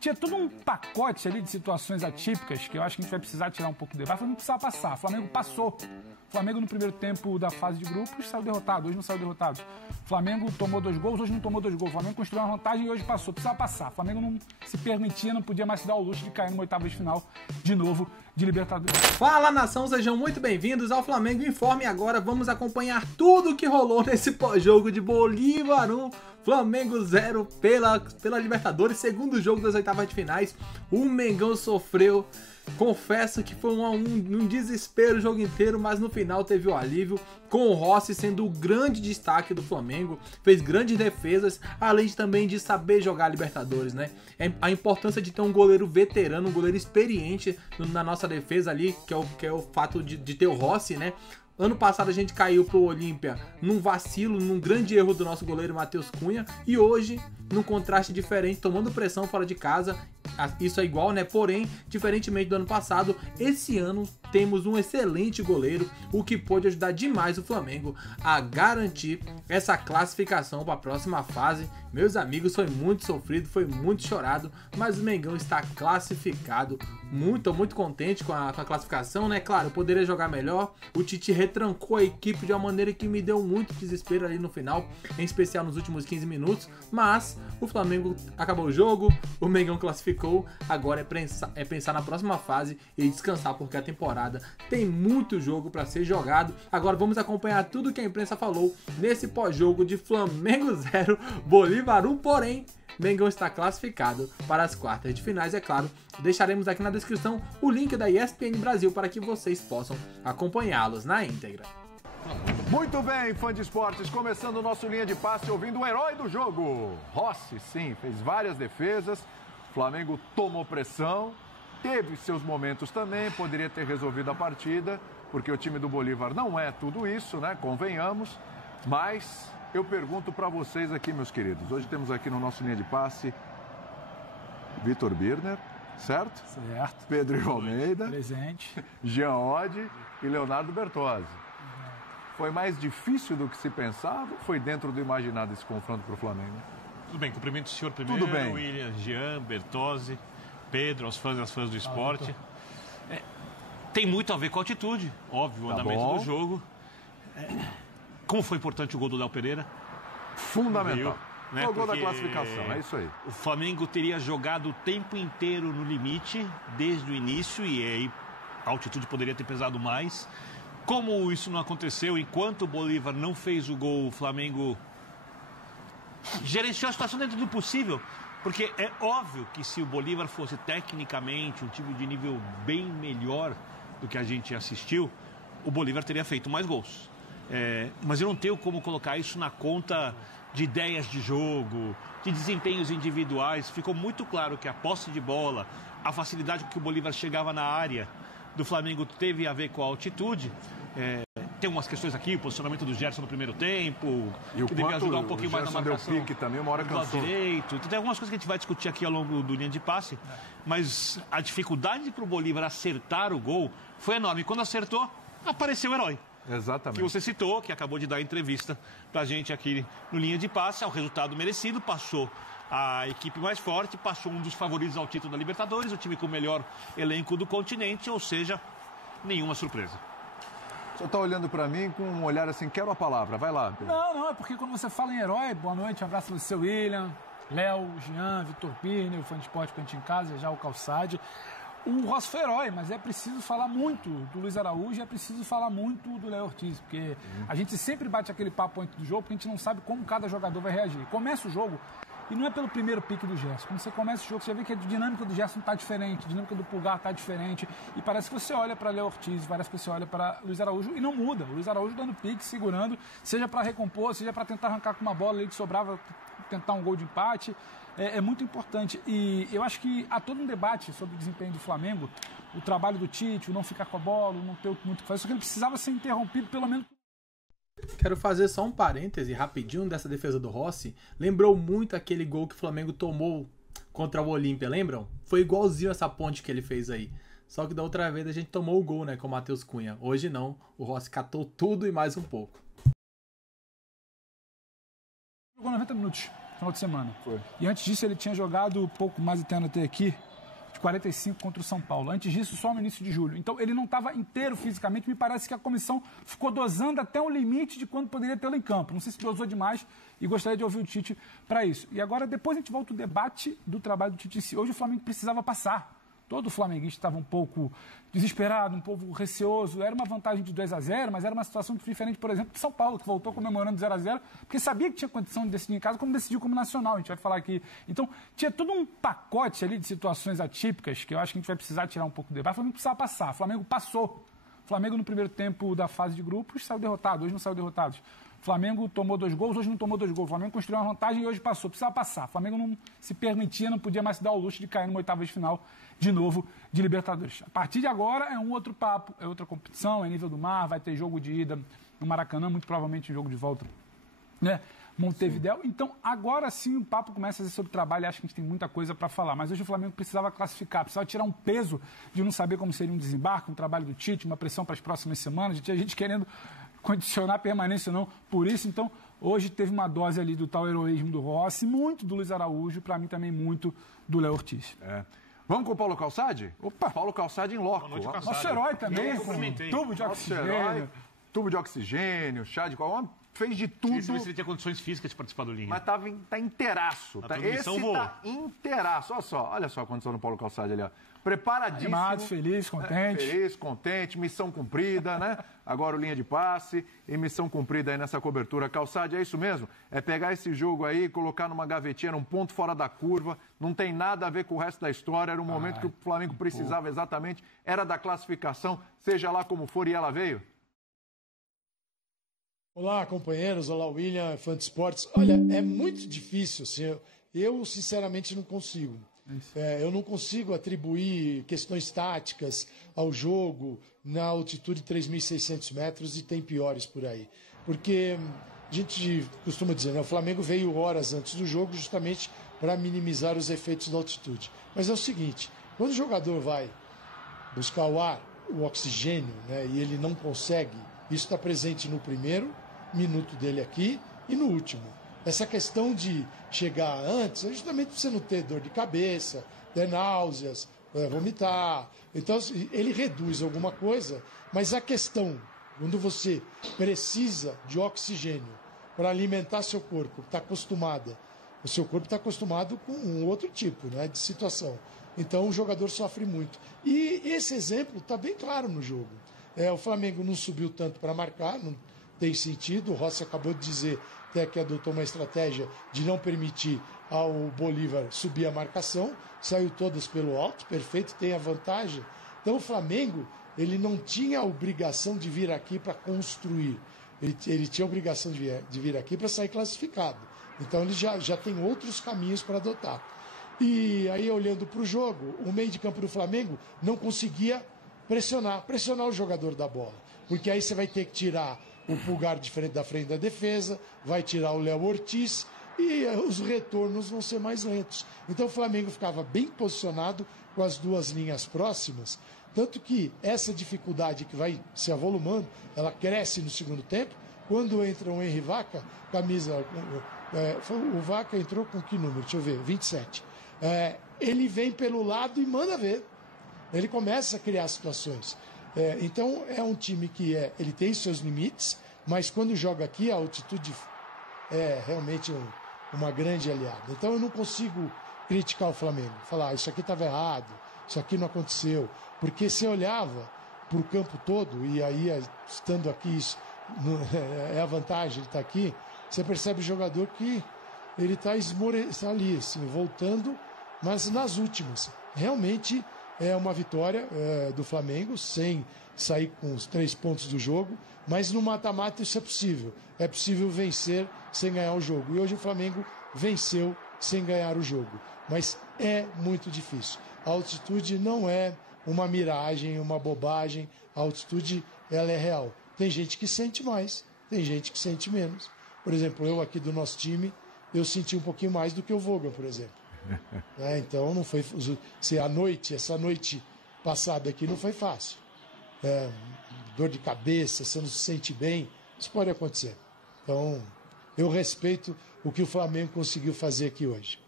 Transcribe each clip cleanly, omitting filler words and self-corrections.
tinha todo um pacote ali de situações atípicas que eu acho que a gente vai precisar tirar um pouco de debate. O Flamengo precisava passar. O Flamengo passou. O Flamengo no primeiro tempo da fase de grupos saiu derrotado, hoje não saiu derrotado. O Flamengo tomou 2 gols, hoje não tomou 2 gols. O Flamengo construiu uma vantagem e hoje passou. Precisava passar. O Flamengo não se permitia, não podia mais se dar o luxo de cair no oitavo de final de novo de Libertadores. Fala, nação, sejam muito bem-vindos ao Flamengo Informe. Agora vamos acompanhar tudo o que rolou nesse pós-jogo de Bolívar 1, Flamengo 0 pela Libertadores, segundo jogo das oitavas de finais. O Mengão sofreu, confesso que foi um desespero o jogo inteiro, mas no final teve o alívio, com o Rossi sendo o grande destaque do Flamengo, fez grandes defesas, além também de saber jogar Libertadores, né? A importância de ter um goleiro veterano, um goleiro experiente na nossa defesa ali, que é o fato de ter o Rossi, né? Ano passado a gente caiu pro Olímpia num vacilo, num grande erro do nosso goleiro Matheus Cunha, e hoje, num contraste diferente, tomando pressão fora de casa. Isso é igual, né? Porém, diferentemente do ano passado, esse ano temos um excelente goleiro, o que pode ajudar demais o Flamengo a garantir essa classificação para a próxima fase. Meus amigos, foi muito sofrido, foi muito chorado, mas o Mengão está classificado. Muito contente com a classificação, né? Claro, poderia jogar melhor. O Tite retrancou a equipe de uma maneira que me deu muito desespero ali no final, em especial nos últimos 15 minutos, mas o Flamengo acabou o jogo, o Mengão classificou. Agora é pensar na próxima fase e descansar, porque a temporada tem muito jogo para ser jogado. Agora vamos acompanhar tudo que a imprensa falou nesse pós-jogo de Flamengo 0, Bolívar 1, porém Mengão está classificado para as quartas de finais, é claro. Deixaremos aqui na descrição o link da ESPN Brasil para que vocês possam acompanhá-los na íntegra. Muito bem, fã de esportes, começando o nosso linha de passe ouvindo o herói do jogo. Rossi, sim, fez várias defesas, o Flamengo tomou pressão, teve seus momentos também, poderia ter resolvido a partida, porque o time do Bolívar não é tudo isso, né, convenhamos, mas eu pergunto para vocês aqui, meus queridos, hoje temos aqui no nosso linha de passe Vitor Birner, certo? Certo. Pedro Almeida. Presente. Jean Oddi e Leonardo Bertozzi. Foi mais difícil do que se pensava ou foi dentro do imaginado esse confronto para o Flamengo? Tudo bem, cumprimento o senhor primeiro, Tudo bem. William, Jean, Bertozzi, Pedro, aos fãs e às fãs do esporte. Tem muito a ver com a altitude, óbvio, o andamento do jogo. Como foi importante o gol do Léo Pereira? Fundamental. Né? O gol da classificação, é isso aí. O Flamengo teria jogado o tempo inteiro no limite, desde o início, e aí a altitude poderia ter pesado mais. Como isso não aconteceu, enquanto o Bolívar não fez o gol, o Flamengo gerenciou a situação dentro do possível. Porque é óbvio que se o Bolívar fosse tecnicamente um time de nível bem melhor do que a gente assistiu, o Bolívar teria feito mais gols. Mas eu não tenho como colocar isso na conta de ideias de jogo, de desempenhos individuais. Ficou muito claro que a posse de bola, a facilidade com que o Bolívar chegava na área do Flamengo teve a ver com a altitude. Tem umas questões aqui, o posicionamento do Gerson no primeiro tempo, e o que devia ajudar um pouquinho mais na marcação. Deu pique também, uma hora do lado cansou. direito. Então, tem algumas coisas que a gente vai discutir aqui ao longo do linha de passe, mas a dificuldade para o Bolívar acertar o gol foi enorme. E quando acertou, apareceu o herói. Exatamente. Que você citou, que acabou de dar entrevista pra gente aqui no linha de passe. É o resultado merecido, passou a equipe mais forte, passou um dos favoritos ao título da Libertadores, o time com o melhor elenco do continente, ou seja, nenhuma surpresa. O senhor está olhando para mim com um olhar assim, quero a palavra, vai lá, Pedro. Não, é porque quando você fala em herói, boa noite, um abraço para o seu William, Léo, Jean, Vitor Birner, o fã de esporte Cantinho em Casa, já o Calçade. O Rossi foi herói, mas é preciso falar muito do Luiz Araújo, é preciso falar muito do Léo Ortiz, porque a gente sempre bate aquele papo antes do jogo, porque a gente não sabe como cada jogador vai reagir. Começa o jogo, e não é pelo primeiro pique do Gerson. Quando você começa o jogo, você vê que a dinâmica do Gerson está diferente, a dinâmica do Pulgar está diferente, e parece que você olha para Léo Ortiz, parece que você olha para Luiz Araújo, e não muda. O Luiz Araújo dando pique, segurando, seja para recompor, seja para tentar arrancar com uma bola ali que sobrava, tentar um gol de empate. É muito importante, e eu acho que há todo um debate sobre o desempenho do Flamengo, o trabalho do Tite, o não ficar com a bola, o não ter muito o que fazer, só que ele precisava ser interrompido pelo menos. Quero fazer só um parêntese rapidinho dessa defesa do Rossi. Lembrou muito aquele gol que o Flamengo tomou contra o Olímpia, lembram? Foi igualzinho essa ponte que ele fez aí. Só que da outra vez a gente tomou o gol, né, com o Matheus Cunha. Hoje não, o Rossi catou tudo e mais um pouco. Jogou 90 minutos. final de semana. Foi. E antes disso ele tinha jogado pouco mais, até anotei aqui, de 45 contra o São Paulo. Antes disso, só no início de julho. Então ele não estava inteiro fisicamente. Me parece que a comissão ficou dosando até o limite de quando poderia tê-lo em campo. Não sei se dosou demais e gostaria de ouvir o Tite para isso. E agora, depois a gente volta ao debate do trabalho do Tite em si. Hoje o Flamengo precisava passar. Todo flamenguista estava um pouco desesperado, um pouco receoso. Era uma vantagem de 2-0, mas era uma situação diferente, por exemplo, de São Paulo, que voltou comemorando 0-0, porque sabia que tinha condição de decidir em casa, como decidiu como nacional. A gente vai falar aqui. Então, tinha todo um pacote ali de situações atípicas que eu acho que a gente vai precisar tirar um pouco do debate. O Flamengo precisava passar. O Flamengo passou. O Flamengo, no primeiro tempo da fase de grupos, saiu derrotado. Hoje não saiu derrotado. O Flamengo tomou 2 gols, hoje não tomou 2 gols. O Flamengo construiu uma vantagem e hoje passou. Precisava passar. O Flamengo não se permitia, não podia mais se dar o luxo de cair numa oitava de final de novo de Libertadores. A partir de agora é um outro papo, é outra competição, é nível do mar, vai ter jogo de ida no Maracanã, muito provavelmente um jogo de volta, né? Montevidéu. Sim. Então, agora sim o papo começa a ser sobre trabalho e acho que a gente tem muita coisa para falar. Mas hoje o Flamengo precisava classificar, precisava tirar um peso de não saber como seria um desembarque, um trabalho do Tite, uma pressão para as próximas semanas. Tinha gente querendo condicionar a permanência ou não. Por isso, então, hoje teve uma dose ali do tal heroísmo do Rossi, muito do Luiz Araújo, para mim também muito do Léo Ortiz. Vamos com o Paulo Calçade? Opa, Paulo Calçade em loco. Nosso herói também, com tubo de oxigênio. Tubo de oxigênio, chá de cola, fez de tudo. Queria saber se ele tinha condições físicas de participar do Linha. Mas tá inteiraço. Esse tá inteiraço. Olha só a condição do Paulo Calçade ali, ó. Preparadíssimo. Animado, feliz, contente. Feliz, contente, missão cumprida, né? Agora o linha de passe e missão cumprida aí nessa cobertura. Calçade, é isso mesmo? É pegar esse jogo aí, colocar numa gavetinha, num ponto fora da curva, não tem nada a ver com o resto da história, era um momento que o Flamengo precisava exatamente, era da classificação, seja lá como for, e ela veio? Olá, companheiros, olá, William, fã de esportes. Olha, é muito difícil, assim, eu sinceramente não consigo. Eu não consigo atribuir questões táticas ao jogo na altitude de 3.600 metros e tem piores por aí. Porque a gente costuma dizer, né, o Flamengo veio horas antes do jogo justamente para minimizar os efeitos da altitude. Mas é o seguinte, quando o jogador vai buscar o ar, o oxigênio, né, e ele não consegue, isso está presente no primeiro minuto dele aqui e no último. Essa questão de chegar antes é justamente para você não ter dor de cabeça, ter náuseas, vomitar. Então, ele reduz alguma coisa, mas a questão, quando você precisa de oxigênio para alimentar seu corpo, está acostumada, o seu corpo está acostumado com um outro tipo, né, de situação. Então, o jogador sofre muito. E esse exemplo está bem claro no jogo. O Flamengo não subiu tanto para marcar, não tem sentido. O Rossi acabou de dizer até que adotou uma estratégia de não permitir ao Bolívar subir a marcação, saiu todas pelo alto, perfeito, tem a vantagem. Então o Flamengo, ele não tinha a obrigação de vir aqui para construir, ele tinha a obrigação de vir aqui para sair classificado. Então ele já tem outros caminhos para adotar. E aí, olhando para o jogo, o meio de campo do Flamengo não conseguia pressionar o jogador da bola, porque aí você vai ter que tirar o Pulgar da frente da defesa, vai tirar o Léo Ortiz e os retornos vão ser mais lentos. Então o Flamengo ficava bem posicionado com as duas linhas próximas, tanto que essa dificuldade que vai se avolumando, ela cresce no segundo tempo, quando entra o Henry Vaca, camisa... o Vaca entrou com que número? Deixa eu ver, 27. Ele vem pelo lado e manda ver. Ele começa a criar situações. Então é um time que ele tem seus limites, mas quando joga aqui a altitude é realmente uma grande aliada. Então eu não consigo criticar o Flamengo, falar isso aqui estava errado, isso aqui não aconteceu, porque você olhava para o campo todo, e aí estando aqui, é a vantagem, ele está aqui, você percebe o jogador que ele está ali, assim, voltando, mas nas últimas. Realmente é uma vitória do Flamengo, sem sair com os 3 pontos do jogo, mas no mata-mata isso é possível. É possível vencer sem ganhar o jogo. E hoje o Flamengo venceu sem ganhar o jogo. Mas é muito difícil. A altitude não é uma miragem, uma bobagem. A altitude, ela é real. Tem gente que sente mais, tem gente que sente menos. Por exemplo, eu aqui do nosso time, eu senti um pouquinho mais do que o Vogel, por exemplo. Então não foi. Essa noite passada aqui não foi fácil. Dor de cabeça, você não se sente bem, isso pode acontecer. Então eu respeito o que o Flamengo conseguiu fazer aqui hoje.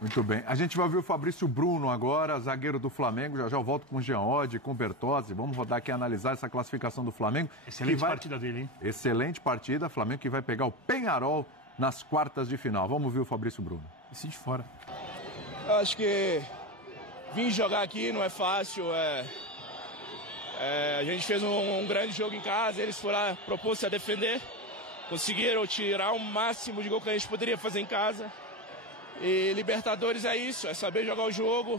Muito bem. A gente vai ouvir o Fabrício Bruno agora, zagueiro do Flamengo. Já eu volto com o Jean Oddi, com o Bertozzi. Vamos rodar aqui e analisar essa classificação do Flamengo. Excelente partida dele, hein? Excelente partida. Flamengo que vai pegar o Peñarol nas quartas de final. Vamos ouvir o Fabrício Bruno. Esse de fora. Eu acho que vir jogar aqui não é fácil. A gente fez um grande jogo em casa. Eles foram lá, propôs-se a defender. Conseguiram tirar o máximo de gol que a gente poderia fazer em casa. E Libertadores é isso, é saber jogar o jogo,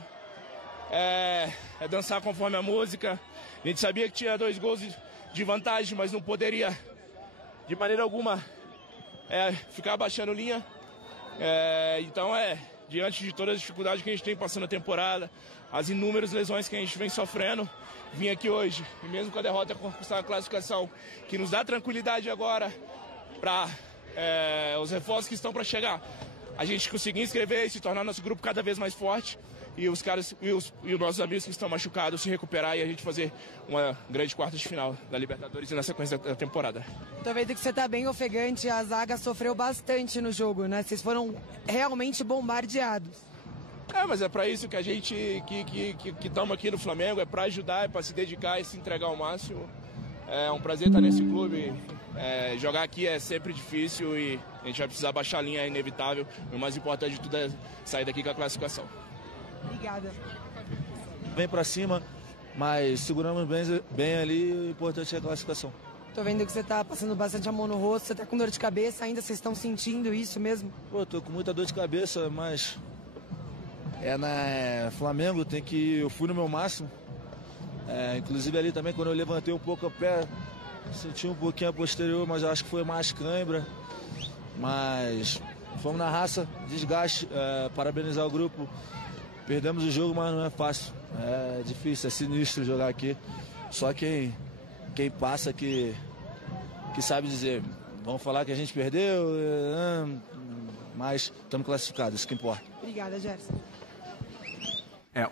é dançar conforme a música. A gente sabia que tinha 2 gols de vantagem, mas não poderia, de maneira alguma, ficar abaixando linha. Então, diante de todas as dificuldades que a gente tem passando a temporada, as inúmeras lesões que a gente vem sofrendo, vim aqui hoje, e mesmo com a derrota, conquistar uma classificação que nos dá tranquilidade agora para os reforços que estão para chegar. A gente conseguir inscrever e se tornar nosso grupo cada vez mais forte e os caras e os nossos amigos que estão machucados se recuperar e a gente fazer uma grande quarta de final da Libertadores e na sequência da temporada. Tô vendo que você tá bem ofegante, a zaga sofreu bastante no jogo, né? Vocês foram realmente bombardeados. Mas é para isso que a gente que estamos aqui no Flamengo, é para ajudar, é para se dedicar e se entregar ao máximo. É um prazer estar nesse clube. Jogar aqui é sempre difícil e a gente vai precisar baixar a linha, é inevitável. O mais importante de tudo é sair daqui com a classificação. Obrigada. Vem pra cima, mas seguramos bem ali, o importante é a classificação. Tô vendo que você tá passando bastante a mão no rosto, você tá com dor de cabeça ainda, vocês estão sentindo isso mesmo? Tô com muita dor de cabeça, mas Flamengo, eu fui no meu máximo. Inclusive ali também, quando eu levantei um pouco o pé, senti um pouquinho a posterior, mas acho que foi mais cãibra. Mas fomos na raça, desgaste, parabenizar o grupo. Perdemos o jogo, mas não é fácil. É difícil, é sinistro jogar aqui. Só quem passa que sabe dizer. Vamos falar que a gente perdeu, mas estamos classificados, isso que importa. Obrigada, Gerson.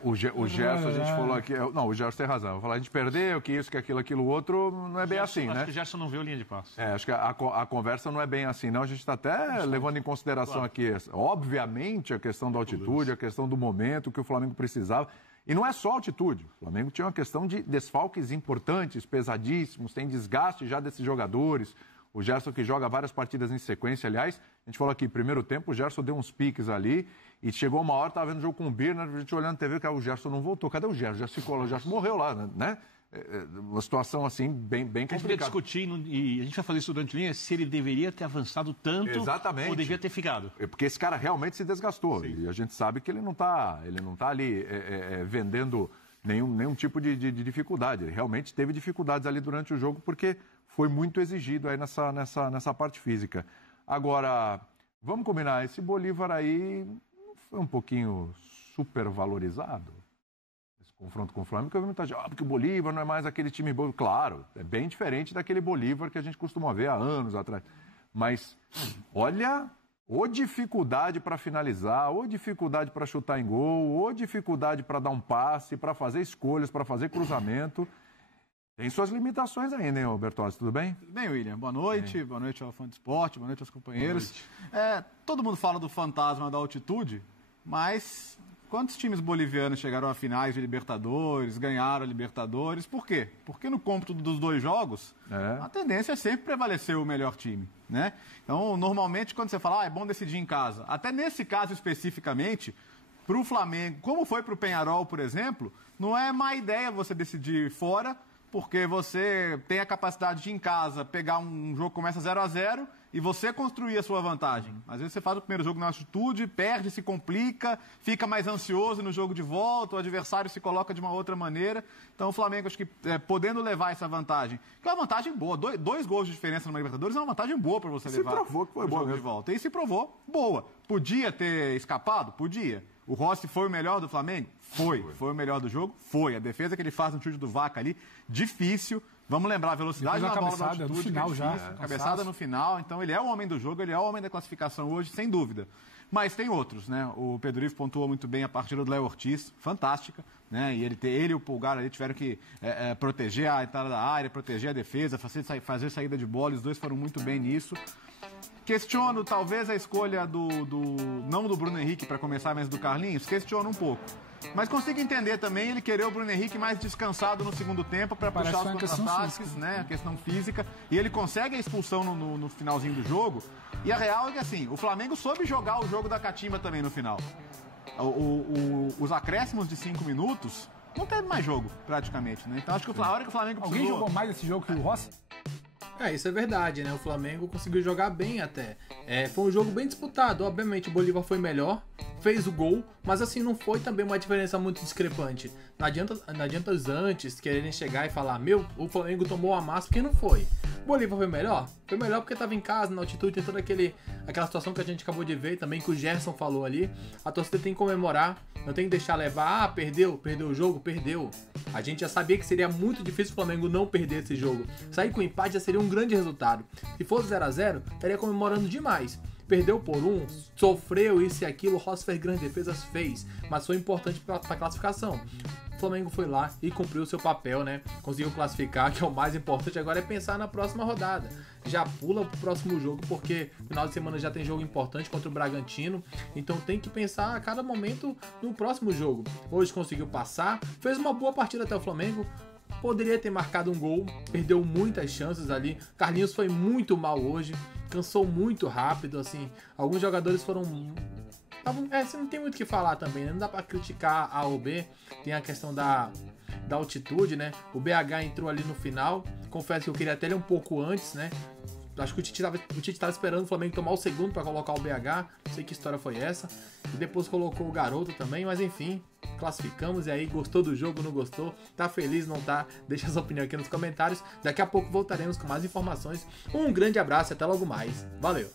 O Gerson, a gente falou aqui... Não, o Gerson tem razão. Eu falar, a gente perdeu, que isso, que aquilo, outro, não é bem assim, né? Acho que o Gerson não viu a linha de passe. Acho que a conversa não é bem assim, não. A gente está até levando em consideração aqui, obviamente, a questão da altitude, a questão do momento que o Flamengo precisava. E não é só altitude. O Flamengo tinha uma questão de desfalques importantes, pesadíssimos, tem desgaste já desses jogadores. O Gerson que joga várias partidas em sequência, aliás, a gente falou aqui, primeiro tempo, o Gerson deu uns piques ali e chegou uma hora, estava vendo o jogo com o Birner, a gente olhando na TV, que o Gerson não voltou. Cadê o Gerson? O Gerson ficou lá, o Gerson morreu lá, né? Uma situação assim, bem complicada. A gente vai discutir, e a gente vai fazer isso durante a linha, se ele deveria ter avançado tanto. Exatamente. Ou devia ter ficado. Porque esse cara realmente se desgastou. Sim. E a gente sabe que ele não tá ali vendendo nenhum tipo de dificuldade. Ele realmente teve dificuldades ali durante o jogo, porque foi muito exigido aí nessa parte física. Agora, vamos combinar, esse Bolívar aí foi um pouquinho supervalorizado? Esse confronto com o Flamengo, porque eu vi muita gente, porque o Bolívar não é mais aquele time bom. Claro, é bem diferente daquele Bolívar que a gente costuma ver há anos atrás. Mas, olha, ou dificuldade para finalizar, ou dificuldade para chutar em gol, ou dificuldade para dar um passe, para fazer escolhas, para fazer cruzamento. Tem suas limitações ainda, hein, Bertozzi? Tudo bem? Tudo bem, William. Boa noite. Boa noite ao fã de esporte, boa noite aos companheiros. Todo mundo fala do fantasma da altitude, mas quantos times bolivianos chegaram a finais de Libertadores, ganharam a Libertadores? Por quê? Porque no cômputo dos 2 jogos, a tendência é sempre prevalecer o melhor time, né? Então, normalmente, quando você fala, é bom decidir em casa, até nesse caso especificamente, para o Flamengo, como foi para o Peñarol, por exemplo, não é má ideia você decidir fora, porque você tem a capacidade de, em casa, pegar um jogo que começa 0-0 e você construir a sua vantagem. Às vezes você faz o primeiro jogo na altitude, perde, se complica, fica mais ansioso no jogo de volta, o adversário se coloca de uma outra maneira. Então o Flamengo, acho que podendo levar essa vantagem, que é uma vantagem boa, 2 gols de diferença no Libertadores é uma vantagem boa para você levar. Se provou que foi boa de volta. E se provou, boa. Podia ter escapado? Podia. O Rossi foi o melhor do Flamengo? Foi. Foi o melhor do jogo? Foi. A defesa que ele faz no chute do Vaca ali, difícil. Vamos lembrar a velocidade da bola da altitude. No final já. Cabeçada no final. Então ele é o homem do jogo, ele é o homem da classificação hoje, sem dúvida. Mas tem outros, né? O Pedro Ivo pontuou muito bem a partida do Léo Ortiz, fantástica, né? E ele e o Pulgar ali tiveram que proteger a entrada da área, proteger a defesa, fazer saída de bola, os dois foram muito bem nisso. Questiono talvez a escolha não do Bruno Henrique para começar, mas do Carlinhos, questiono um pouco. Mas consigo entender também ele querer o Bruno Henrique mais descansado no segundo tempo para puxar os contra-ataques, né? A questão física. E ele consegue a expulsão no finalzinho do jogo. E a real é que assim, o Flamengo soube jogar o jogo da catimba também no final. Os acréscimos de 5 minutos, não teve mais jogo, praticamente, né? Então acho que a hora que o Flamengo precisou... Alguém jogou mais esse jogo que o Rossi? Isso é verdade, né? O Flamengo conseguiu jogar bem até. Foi um jogo bem disputado. Obviamente o Bolívar foi melhor, fez o gol, mas assim, não foi também uma diferença muito discrepante. Não adianta os antes quererem chegar e falar, o Flamengo tomou a massa, porque não foi. O Bolívar foi melhor? Foi melhor porque estava em casa, na altitude, tem toda aquela situação que a gente acabou de ver também, que o Gerson falou ali. A torcida tem que comemorar, não tem que deixar levar, perdeu o jogo, perdeu. A gente já sabia que seria muito difícil o Flamengo não perder esse jogo. Sair com empate já seria um grande resultado. Se fosse 0-0, estaria comemorando demais. Perdeu por 1, sofreu isso e aquilo, o Rossi fez grandes defesas, fez, mas foi importante para a classificação. O Flamengo foi lá e cumpriu o seu papel, né? Conseguiu classificar, que é o mais importante agora, é pensar na próxima rodada. Já pula pro próximo jogo, porque no final de semana já tem jogo importante contra o Bragantino, então tem que pensar a cada momento no próximo jogo. Hoje conseguiu passar, fez uma boa partida até o Flamengo, poderia ter marcado um gol, perdeu muitas chances ali. Carlinhos foi muito mal hoje, cansou muito rápido, assim. Alguns jogadores foram... você não tem muito o que falar também, né? Não dá pra criticar A ou B. Tem a questão da altitude, né? O BH entrou ali no final. Confesso que eu queria até ele um pouco antes, né? Acho que o Tite tava esperando o Flamengo tomar o segundo para colocar o BH. Não sei que história foi essa. E depois colocou o Garoto também, mas enfim, classificamos. E aí, gostou do jogo, não gostou? Tá feliz, não tá? Deixa sua opinião aqui nos comentários. Daqui a pouco voltaremos com mais informações. Um grande abraço e até logo mais. Valeu!